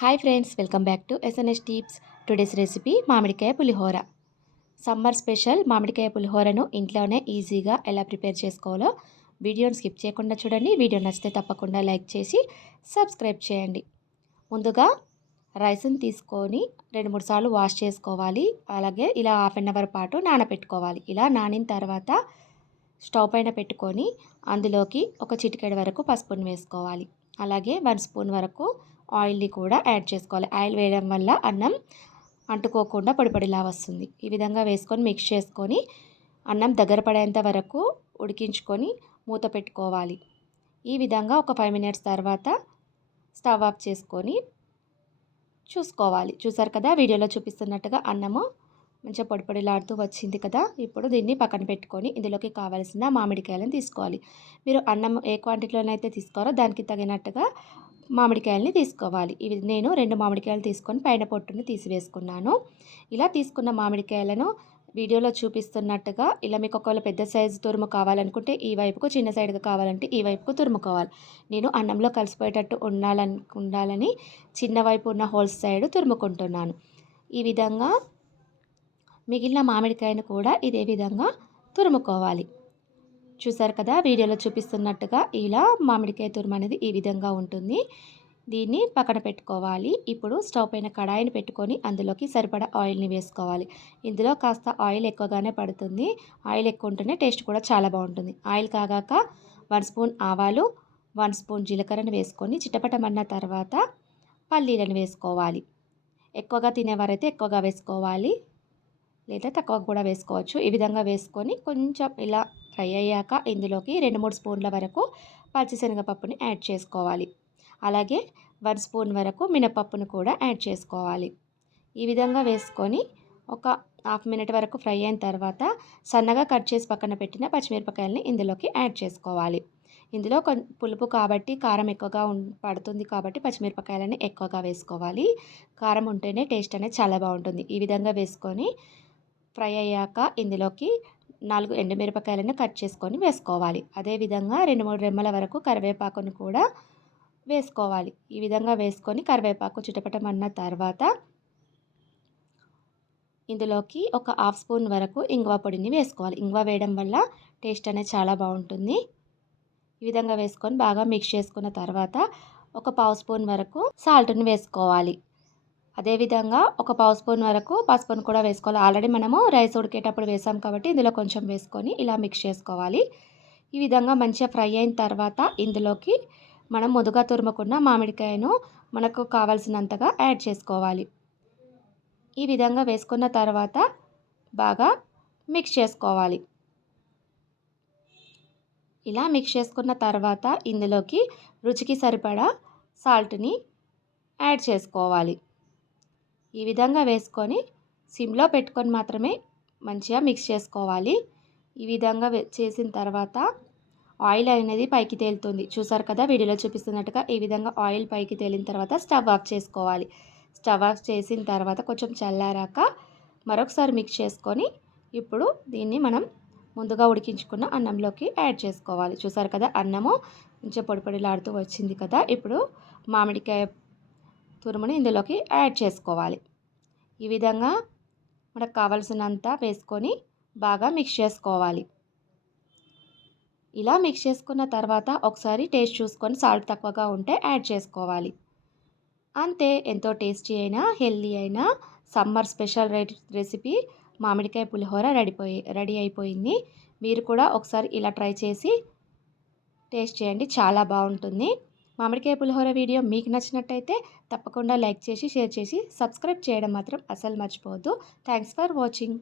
Hi friends, welcome back to SNS tips. Today's recipe మామిడికాయ పులిహోర. Summer special మామిడికాయ పులిహోరను ఇంట్లోనే ఈజీగా ఎలా ప్రిపేర్ చేసుకోవాలో వీడియోని స్కిప్ చేయకుండా చూడండి. వీడియో నచ్చితే తప్పకుండా లైక్ చేసి సబ్స్క్రైబ్ చేయండి. ముందుగా రైస్ని తీసుకొని 2-3 సార్లు వాష్ చేసుకోవాలి. అలాగే ఇలా హాఫ్ అన్ అవర్ పాటు నానబెట్టుకోవాలి. ఇలా నానిన తర్వాత స్టవ్ పైన పెట్టుకొని అందులోకి ఒక చిటికెడు వరకు పసుపుని వేసుకోవాలి. అలాగే 1 స్పూన్ వరకు ఆయిల్ని కూడా యాడ్ చేసుకోవాలి. ఆయిల్ వేయడం వల్ల అన్నం అంటుకోకుండా పొడిలా వస్తుంది. ఈ విధంగా వేసుకొని మిక్స్ చేసుకొని అన్నం దగ్గర పడేంత వరకు ఉడికించుకొని మూత పెట్టుకోవాలి. ఈ విధంగా ఒక 5 మినిట్స్ తర్వాత స్టవ్ ఆఫ్ చేసుకొని చూసుకోవాలి. చూసారు కదా, వీడియోలో చూపిస్తున్నట్టుగా అన్నము మంచిగా పొడిలాడుతూ వచ్చింది కదా. ఇప్పుడు దీన్ని పక్కన పెట్టుకొని ఇందులోకి కావాల్సిన మామిడికాయలను తీసుకోవాలి. మీరు అన్నం ఏ క్వాంటిటీలోనైతే తీసుకోవాలో దానికి తగినట్టుగా మామిడికాయలని తీసుకోవాలి. ఇవి నేను 2 మామిడికాయలు తీసుకొని పైన పొట్టును తీసివేసుకున్నాను. ఇలా తీసుకున్న మామిడికాయలను వీడియోలో చూపిస్తున్నట్టుగా ఇలా మీకు ఒకవేళ పెద్ద సైజు తురుము కావాలనుకుంటే ఈ వైపుకు, చిన్న సైజుగా కావాలంటే ఈ వైపుకు తురుముకోవాలి. నేను అన్నంలో కలిసిపోయేటట్టు ఉండాలని చిన్న వైపు ఉన్న హోల్స్ సైడ్ తురుముకుంటున్నాను. ఈ విధంగా మిగిలిన మామిడికాయను కూడా ఇదే విధంగా తురుముకోవాలి. చూసారు కదా, వీడియోలో చూపిస్తున్నట్టుగా ఇలా మామిడికాయ తురుము అనేది ఈ విధంగా ఉంటుంది. దీన్ని పక్కన పెట్టుకోవాలి. ఇప్పుడు స్టవ్ పైన కడాయిని పెట్టుకొని అందులోకి సరిపడా ఆయిల్ని వేసుకోవాలి. ఇందులో కాస్త ఆయిల్ ఎక్కువగానే పడుతుంది. ఆయిల్ ఎక్కువ ఉంటేనే టేస్ట్ కూడా చాలా బాగుంటుంది. ఆయిల్ కాగాక 1 స్పూన్ ఆవాలు, 1 స్పూన్ జీలకర్రను వేసుకొని చిటపటమన్న తర్వాత పల్లీలను వేసుకోవాలి. ఎక్కువగా తినేవారైతే ఎక్కువగా వేసుకోవాలి, లేదా తక్కువ కూడా వేసుకోవచ్చు. ఈ విధంగా వేసుకొని కొంచెం ఇలా ఫ్రై అయ్యాక ఇందులోకి 2-3 స్పూన్ల వరకు పచ్చిశనగపప్పుని యాడ్ చేసుకోవాలి. అలాగే 1 స్పూన్ వరకు మినపప్పును కూడా యాడ్ చేసుకోవాలి. ఈ విధంగా వేసుకొని ఒక హాఫ్ మినిట్ వరకు ఫ్రై అయిన తర్వాత సన్నగా కట్ చేసి పక్కన పెట్టిన పచ్చిమిరపకాయలని ఇందులోకి యాడ్ చేసుకోవాలి. ఇందులో పులుపు కాబట్టి కారం ఎక్కువగా పడుతుంది కాబట్టి పచ్చిమిరపకాయలని ఎక్కువగా వేసుకోవాలి. కారం ఉంటేనే టేస్ట్ అనేది చాలా బాగుంటుంది. ఈ విధంగా వేసుకొని ఫ్రై అయ్యాక ఇందులోకి 4 ఎండుమిరపకాయలను కట్ చేసుకొని వేసుకోవాలి. అదేవిధంగా 2-3 రెమ్మల వరకు కరివేపాకును కూడా వేసుకోవాలి. ఈ విధంగా వేసుకొని కరివేపాకు చిటపటమన్న తర్వాత ఇందులోకి ఒక హాఫ్ స్పూన్ వరకు ఇంగువ పొడిని వేసుకోవాలి. ఇంగువ వేయడం వల్ల టేస్ట్ అనేది చాలా బాగుంటుంది. ఈ విధంగా వేసుకొని బాగా మిక్స్ చేసుకున్న తర్వాత ఒక పావు స్పూన్ వరకు సాల్ట్ని వేసుకోవాలి. అదేవిధంగా ఒక పావు స్పూన్ వరకు పసుపును కూడా వేసుకోవాలి. ఆల్రెడీ మనము రైస్ ఉడికేటప్పుడు వేసాం కాబట్టి ఇందులో కొంచెం వేసుకొని ఇలా మిక్స్ చేసుకోవాలి. ఈ విధంగా మంచిగా ఫ్రై అయిన తర్వాత ఇందులోకి మనం ముందుగా తురుముకున్న మామిడికాయను మనకు కావాల్సినంతగా యాడ్ చేసుకోవాలి. ఈ విధంగా వేసుకున్న తర్వాత బాగా మిక్స్ చేసుకోవాలి. ఇలా మిక్స్ చేసుకున్న తర్వాత ఇందులోకి రుచికి సరిపడా సాల్ట్ని యాడ్ చేసుకోవాలి. ఈ విధంగా వేసుకొని సిమ్లో పెట్టుకొని మాత్రమే మంచిగా మిక్స్ చేసుకోవాలి. ఈ విధంగా చేసిన తర్వాత ఆయిల్ అనేది పైకి తేలుతుంది. చూసారు కదా, వీడియోలో చూపిస్తున్నట్టుగా ఈ విధంగా ఆయిల్ పైకి తేలిన తర్వాత స్టవ్ ఆఫ్ చేసుకోవాలి. స్టవ్ ఆఫ్ చేసిన తర్వాత కొంచెం చల్లారాక మరొకసారి మిక్స్ చేసుకొని ఇప్పుడు దీన్ని మనం ముందుగా ఉడికించుకున్న అన్నంలోకి యాడ్ చేసుకోవాలి. చూసారు కదా, అన్నము కొంచెం పొడిలాడుతూ వచ్చింది కదా. ఇప్పుడు మామిడికాయ తురుముని ఇందులోకి యాడ్ చేసుకోవాలి. ఈ విధంగా మనకు కావలసినంత వేసుకొని బాగా మిక్స్ చేసుకోవాలి. ఇలా మిక్స్ చేసుకున్న తర్వాత ఒకసారి టేస్ట్ చూసుకొని సాల్ట్ తక్కువగా ఉంటే యాడ్ చేసుకోవాలి. అంతే, ఎంతో టేస్టీ అయినా హెల్దీ అయినా సమ్మర్ స్పెషల్ రెసిపీ మామిడికాయ పులిహోర రెడీ అయిపోయింది. మీరు కూడా ఒకసారి ఇలా ట్రై చేసి టేస్ట్ చేయండి, చాలా బాగుంటుంది. మామిడికాయ పులిహోర వీడియో మీకు నచ్చినట్టయితే తప్పకుండా లైక్ చేసి, షేర్ చేసి, సబ్స్క్రైబ్ చేయడం మాత్రం అస్సలు మర్చిపోవద్దు. Thanks for watching.